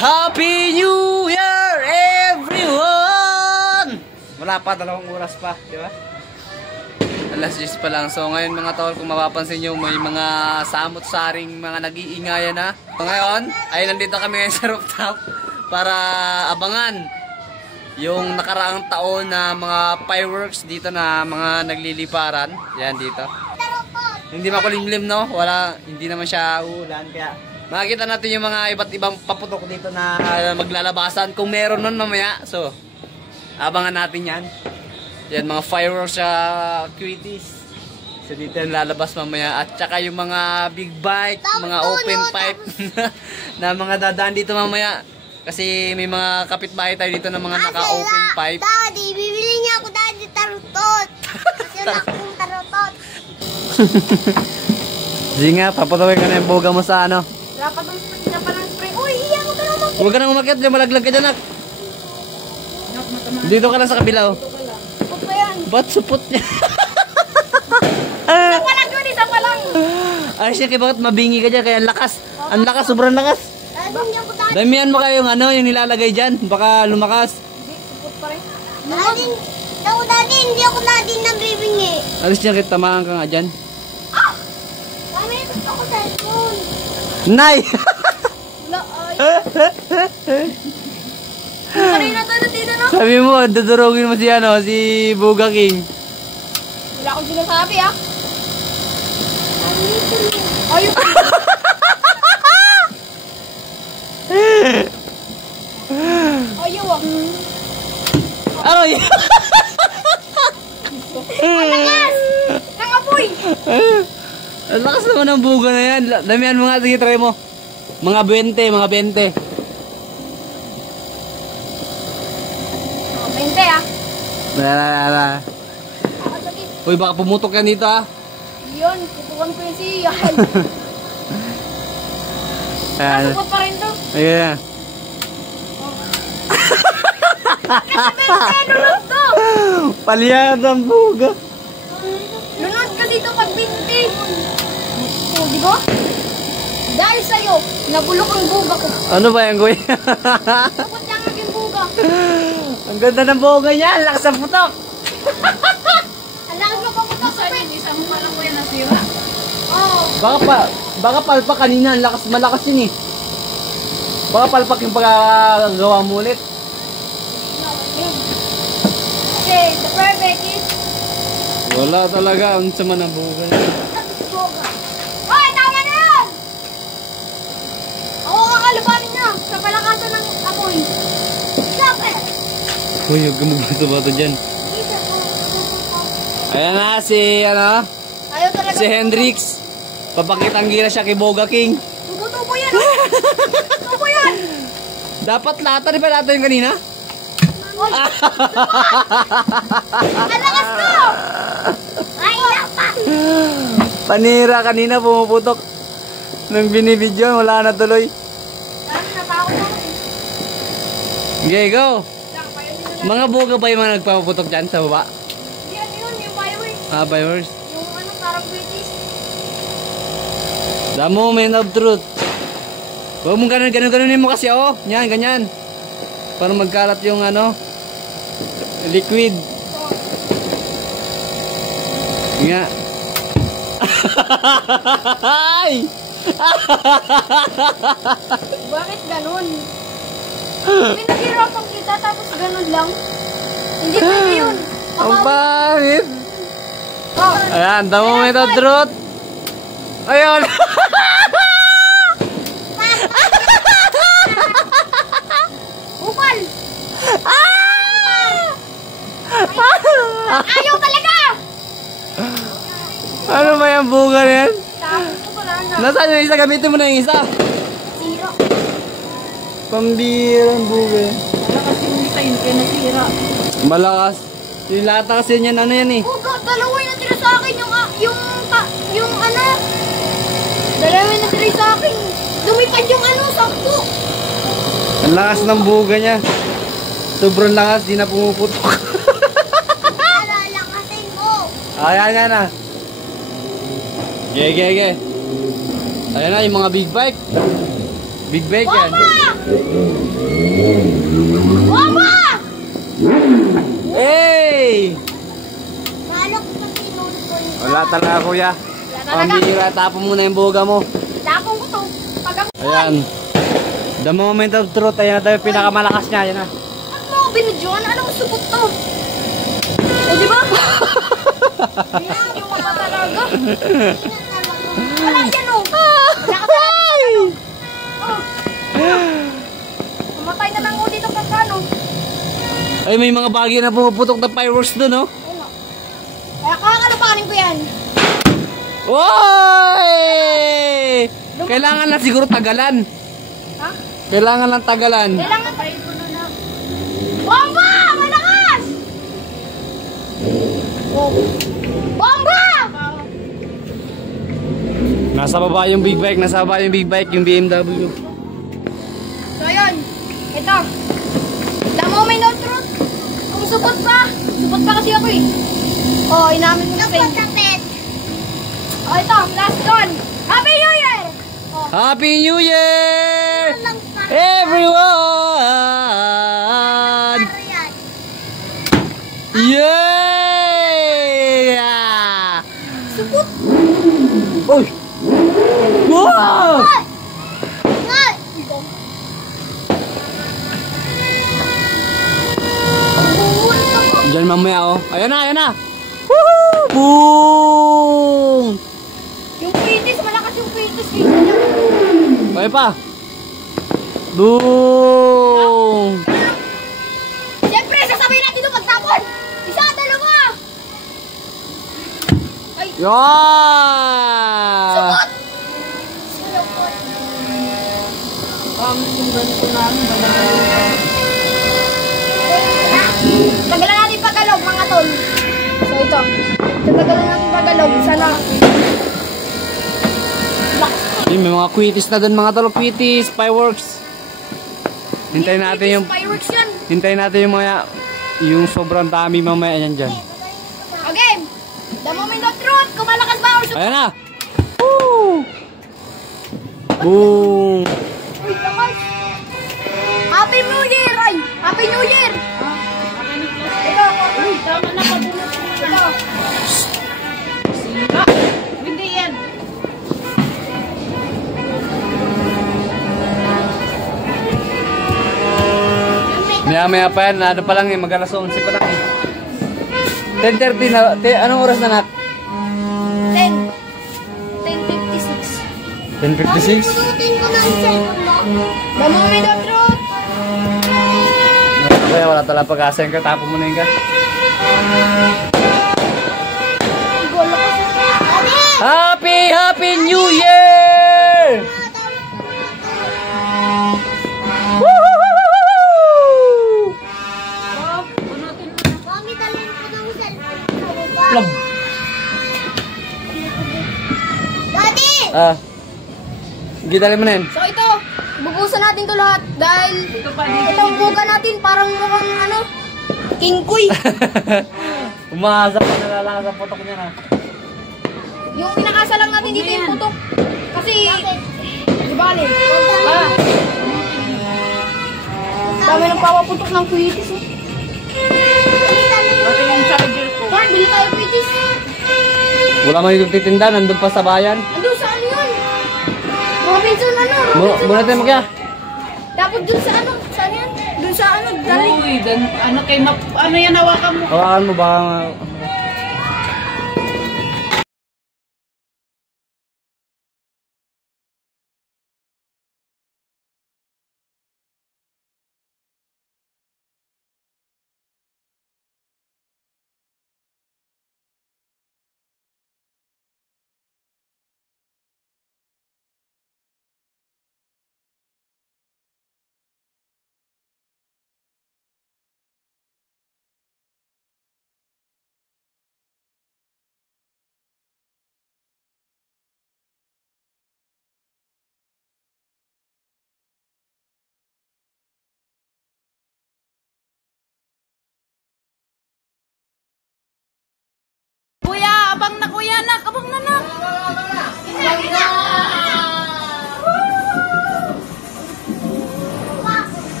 Happy New Year, everyone! Wala pa, 2 oras pa, di ba? Alas 10 pa lang. So ngayon mga tol, kung mapapansin nyo, may mga samot-saring mga nag-iingayan na. So ngayon, ay nandito kami ngayon sa rooftop para abangan yung nakaraang taon na mga fireworks dito na mga nagliliparan. Yan dito. Hindi makulimlim, no? Hindi naman siya uulan, kaya makikita natin yung mga iba't ibang paputok dito na maglalabasan kung meron nun mamaya. So, abangan natin yan. Yan, mga fireworks sa cuties. So, dito yung lalabas mamaya. At saka yung mga big bike, mga open pipe na mga dadaan dito mamaya. Kasi may mga kapitbahay tayo dito na mga naka-open pipe. Daddy, bibili niya ako daddy tarutot. Kasi wala akong tarutot. Sige nga, papatawin ka na yung boga mo sa ano. Dapat ang spray na parang spray. Uy, iyan ko na naman. Huwag ka nang umakyat, malaglag ka dyan, nak. Dito ka lang sa kabila, oh. Supot pa yan. Ba't supot niya? Isa pa lang yun, isa pa lang. Ay, siya, bakit mabingi ka dyan? Kaya ang lakas. Ang lakas, sobrang lakas. Daddy, niya ko daddy. Damihan mo kayo yung ano, yung nilalagay dyan. Baka lumakas. Hindi, supot pa rin. Daddy, hindi ako daddy na bibingi. Alis niya, tamaan ka nga dyan. Ah! Dami, gusto ko cellphone. Nay! Wala, ay. Kanina tayo dito, no? Sabi mo, dadurugin mo si ano, si Boga King. Wala akong sinasabi, ah. Ayun. Ayaw, ah. Aroy! Ang lakas! Nangapoy! Ang lakas naman ng buga na yan. Damihan mo nga, sige, try mo. Mga 20, mga 20. Oh, 20, ah. Wala. Uy, baka pumutok yan dito, ah. Yun, tutukan ko yung siya. Nasukot pa rin to. Ayan. Kasi 20, lunod to. Paliyad ang buga. Lunod ka dito pag 20. O, di ba? Dahil sa'yo, nabulok ang buga ko. Ano ba yan, Goy? Tukot lang ang buga. Ang ganda ng buga niya. Ang lakas ang putok. Ang lakas mo pa putok sa pwede. Isang malang ko yan nasira. Oo. Baka palpak kanina. Malakas yun eh. Baka palpak yung pagkagawa mo ulit. Okay, the perfect is... Wala talaga. Ang sama ng buga niya. Buga. Hoy, tama na yan! Ako kakalubanin niya sa palakasan ng apoy. Dapat! Uy, huwag ka magbato-bato dyan. Ayan na si, ano? Ayaw talaga. Si Hendrix. Papakitang gira siya kay Boga King. Tubo yan, oh! Tubo yan! Dapat lata, di ba lata yung kanina? Hoy! Alakas ko! Ay, pa! Panira kanina pumuputok. Nung binibidyo, wala na tuloy. Dami na pa ako. Okay, go! Mga Boga ba yung mga nagpapaputok dyan sa baba? Yan yun, yung fireworks. Ah, fireworks. Yung ano, parang British. The moment of truth. Huwag mong ganun-ganunin mo kasi, oh. Yan, ganyan. Para magkalat yung ano, liquid. Nga. Bakit ganun? Pinaghirapan kita tapos ganun lang. Hindi pwede yun. Ang pangit. Oh. Ayan, the moment of truth. Ayun. Bukal! Ayaw talaga! Ano ba yung buga na yan? Tapos ko pala na. Nasaan yung isa? Gamitin mo na yung isa. Sira. Pambirang buga. Malakas yung design kaya nasira. Malakas. Yung lata kasi yan, ano yan eh. Buga, dalawa yung natira sa akin yung ano. Dalawa yung natira sa akin. Lumipad yung ano, sakto. Ang lakas ng buga niya. Sobrang lakas, di na pumuputok. Lalakasin ko. Ayan na. Ge. Ayan na yung mga big bike. Big bike yan. Mama! Mama! Hey! Paano ko pa pinutol? Wala talaga kuya. Pambihira, tapon muna yung buga mo. Tapong ko to. Pag ako... Ayan. The moment of truth, ayan na tayo pinakamalakas niya. Ayan na. At mo ako binudyon? Anong sugot to? O diba? Yung mata talaga. Wala yan o. Wala ka talaga. Mamatay na lang ako dito pagkano. Ay, may mga bagay na pumuputok na fireworks doon, no? Kaya kakalapanin ko yan. Oy! Kailangan na siguro tagalan. Ha? Kailangan lang tagalan. Kailangan pa rin ko na. Bomba! Malakas! Bomba! Nasa baba yung big bike, nasa baba yung big bike, yung BMW. So yun, ito. The moment of truth. Kung supot pa kasi ako eh. Oh, inamin mo na sa inyo. Oh, ito, last one. Happy New Year! Oh. Happy New Year! Everyone! Yeah! Supot! Uy! Wow! Diyan mamaya, oh. Ayan na, ayan na. Woohoo! Boom! Yung pitis, malakas yung pitis. Kaya pa. Boom! Siyempre, sasabihin natin ito pagtapon. Isa, dalawa. Ay, Yeah! supot! Tagalan natin Tagalog, mga tol. So ito. Tagalan natin Tagalog. Sana. May mga quitties na doon, mga tolo. Quitties, fireworks. Hintayin natin yung... Fireworks yan. Hintayin natin yung mga... Yung sobrang dami mamaya yan dyan. Okay. The moment of truth. Kung malakas ba or Ayan na! Woo! Boom! Uy, lakas. Happy New Year! Ay! Happy New Year! Ito. Uy, tama na pabunod. Ito. Hindi yan. Maya pa yan. Ano pa lang eh. Mag-alas 11 pa lang eh. 10:30 na. Anong oras na nak? 10. 10:56. 10:56? Pulutin ko ng cellphone mo. The moment of truth. Kaya wala talaga pag-asa yung katapon mo na yung ka. Gulo ko. Happy New Year! Woo! Mami, dalhin ko ng cellphone. Plum. Daddy! Gidali mo na yun. So ito, bubusan natin to lahat dahil itong buka natin parang mukhang ano, King Kuy. Umaasa pa na sa putok niya na. Yung pinakasa lang natin dito yung putok. Kasi, di ba alin? Dami ng pawaputok ng kuitis eh. Pati yung charger ko. Tara, bili tayo kuitis. Wala man yung titinda, nandun pa sa bayan. Ando, saan yun? Robinson ano? Robinson. Muna tayo magya. Dapat dun sa ano? Saan yan? Dun sa ano? Galing. Uy, ano kay ano yan hawakan mo? Hawakan mo ba? Kuya, abang na kuya nak, abang na nak.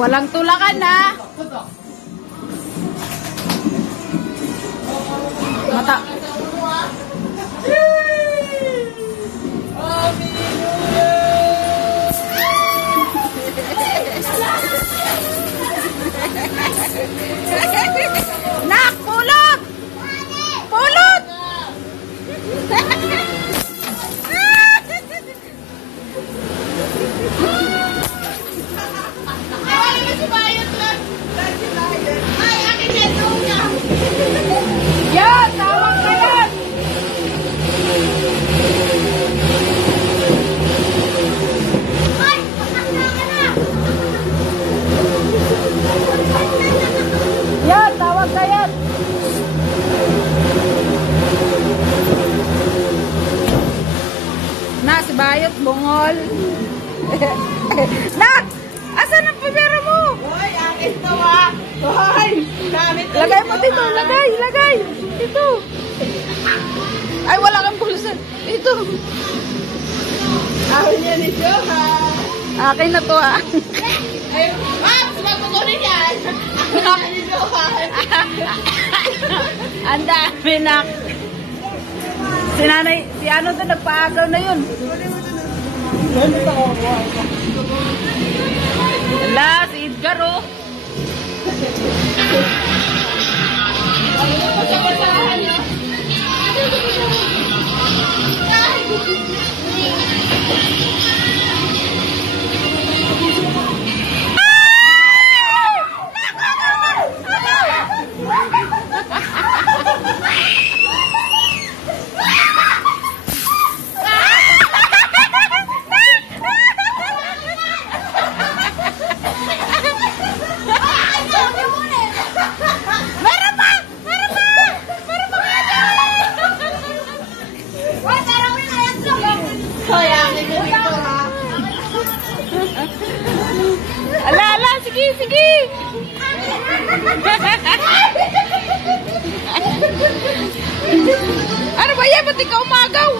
Walang tulakan ha. Mata. Nak, pulot! Pulot! Yan, tawag ka yan! Yan, tawag ka yan! Na, si Bayot, bungol. Nak! Asan ang pabera mo? Hoy, akin to ha. Hoy, gamit ko. Lagay mo dito, lagay, lagay. Dito. Ay, wala kang pulsa. Dito. Akin yan ito ha. Akin na to ah. Ay, sumagot ko rin yan. Akin yan ito ha. Ang dami nak. Si nanay, si ano to, nagpaagaw na yun. Wala, si Edgar oh. Hoy, akin yan ito ha. Ala, ala, sige, sige. Ano ba yan? Ba't ikaw umagaw?